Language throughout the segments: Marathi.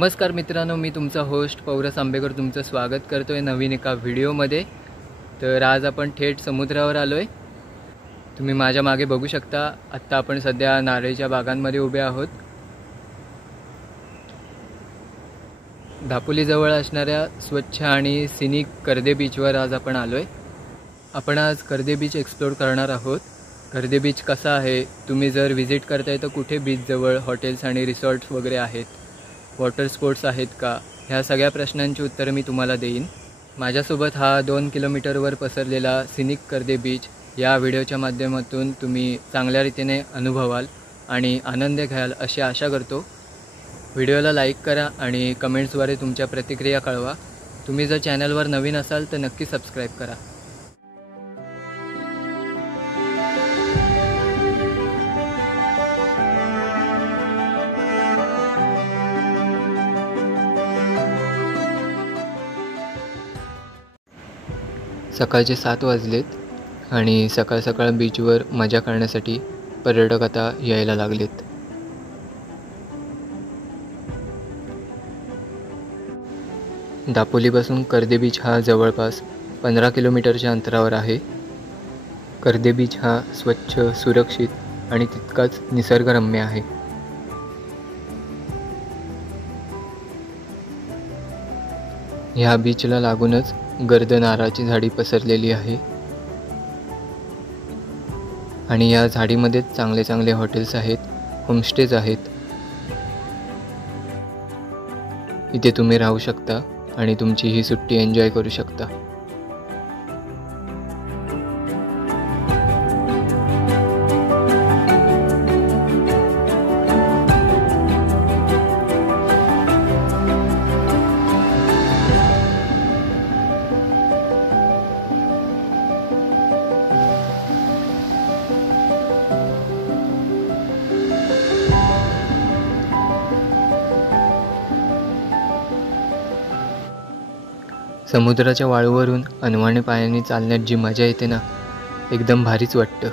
नमस्कार मित्रांनो, मी तुमचा होस्ट पौरस आंबेकर तुमचं स्वागत करतोय नवीन एका व्हिडिओमध्ये। तर आज आपण थेट समुद्रावर आलोय। तुम्ही माझ्या मागे बघू शकता। आत्ता आपण सध्या नारळीच्या बागांमध्ये उभे आहोत। दापोली जवळ असणाऱ्या स्वच्छ आणि सिनिक कर्दे बीचवर आज आपण आलोय। आपण आज कर्दे बीच एक्सप्लोर करणार आहोत। कर्दे बीच कसा आहे, तुम्ही जर विजिट करताय तर कुठे बीच जवळ हॉटेल्स आणि रिसॉर्ट्स वगैरे आहेत, वॉटर स्पोर्ट्स आहेत का, ह्या सगळ्या प्रश्नांची उत्तरं मी तुम्हाला देईन। माझ्यासोबत हा 2 किलोमीटरवर पसरलेला सिनिक कर्दे बीच या व्हिडिओच्या माध्यमातून तुम्ही चांगल्या रीतीने अनुभवाल आणि आनंद घ्याल अशी आशा करतो। व्हिडिओला लाईक करा आणि कमेंट्सद्वारे तुमच्या प्रतिक्रिया कळवा। तुम्ही जर चॅनलवर नवीन असाल तर नक्की सबस्क्राईब करा। सकाळचे 7 वाजलेत आणि सकाळ सकाळ बीचवर मजा करण्यासाठी पर्यटक आता यायला लागलेत। दापोलीपासून कर्दे बीच हा जवळपास 15 किलोमीटरच्या अंतरावर आहे। कर्दे बीच हा स्वच्छ, सुरक्षित आणि तितकाच निसर्गरम्य आहे। ह्या बीचला लागूनच गर्द नारळाची झाडी पसरलेली आहे आणि या झाडीमध्येच चांगले चांगले हॉटेल्स आहेत, होमस्टेज आहेत। इथे तुम्ही राहू शकता आणि तुमची ही सुट्टी एन्जॉय करू शकता। समुद्राच्या वाळूवरून अनवाणी पायाने चालण्यात जी मजा येते ना, एकदम भारीच वाटतं।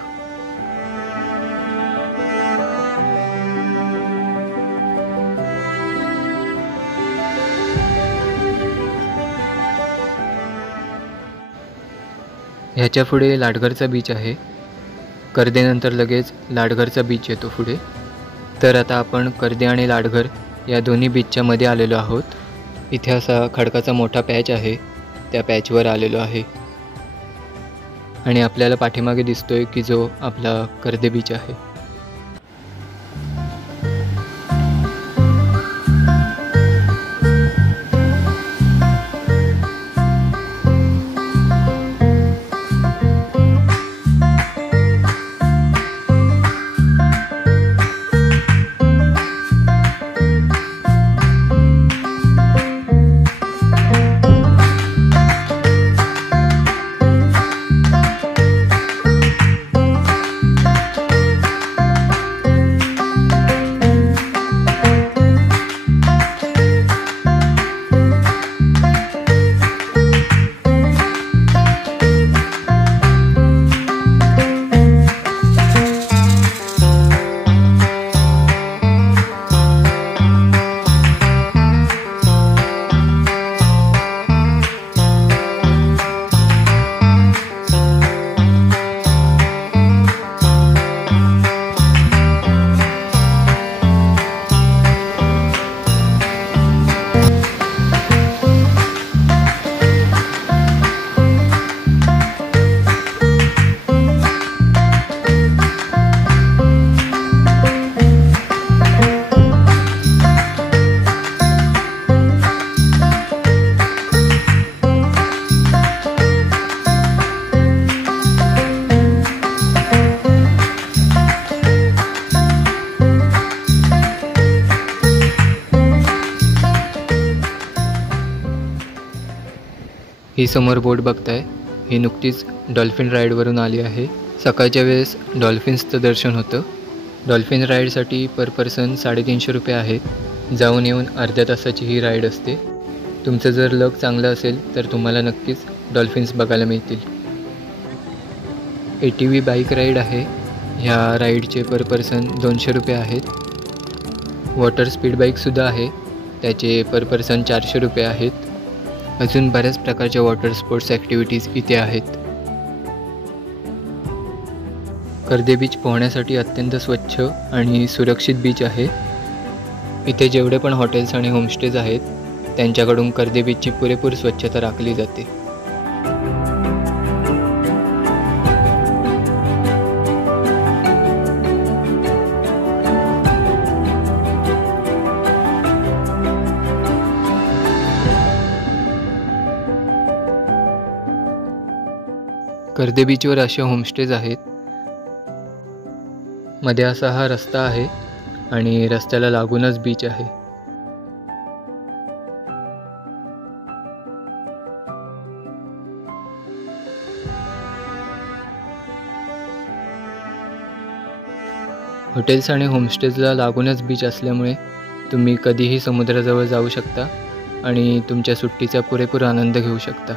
ह्याच्या पुढे लाडघरचा बीच आहे। कर्देनंतर लगेच लाडघरचा बीच येतो पुढे। तर आता आपण कर्दे आणि लाडघर या दोन्ही बीचच्या मध्ये आलेलो आहोत। इथे असा खडकाचा मोठा पॅच आहे, त्या पॅचवर आलेलो आहे आणि आपल्याला पाठीमागे दिसतोय की जो आपला कर्दे बीच आहे। ही समोर बोट बघताय, ही नुकतीच डॉल्फिन राईडवरून आली आहे। सकाळच्या वेळेस डॉल्फिन्सचं दर्शन होतं। डॉल्फिन राईडसाठी पर पर्सन 350 रुपये आहे। जाऊन येऊन अर्ध्या तासाची ही राईड असते। तुमचं जर लक चांगलं असेल तर तुम्हाला नक्कीच डॉल्फिन्स बघायला मिळतील। ATV बाईक राईड आहे। ह्या राईडचे पर पर्सन 200 रुपये आहेत। वॉटर स्पीड बाईकसुद्धा आहे, त्याचे पर पर्सन 400 रुपये आहेत. अजून बऱ्याच प्रकारच्या वॉटर स्पोर्ट्स ॲक्टिव्हिटीज इथे आहेत. कर्दे बीच पोहण्यासाठी अत्यंत स्वच्छ आणि सुरक्षित बीच आहे. इथे जेवढे पण हॉटेल्स आणि होमस्टेज आहेत त्यांच्याकडून कर्दे बीचची पुरेपूर स्वच्छता राखली जाते. कर्दे बीचवर असे होमस्टेज आहेत. मध्ये असा हा रस्ता आहे आणि रस्त्याला लागूनच बीच आहे. हॉटेल्स आणि होमस्टेजला लागूनच बीच असल्यामुळे तुम्ही कधीही समुद्राजवळ जाऊ शकता आणि तुमच्या सुट्टीचा पुरेपूर आनंद घेऊ शकता.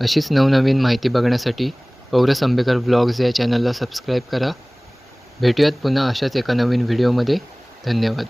अशीच नवनवीन माहिती बघण्यासाठी पौरस आंबेकर व्लॉग्स या चॅनलला सबस्क्राईब करा. भेटूयात पुन्हा अशाच एका नवीन व्हिडिओमध्ये. धन्यवाद.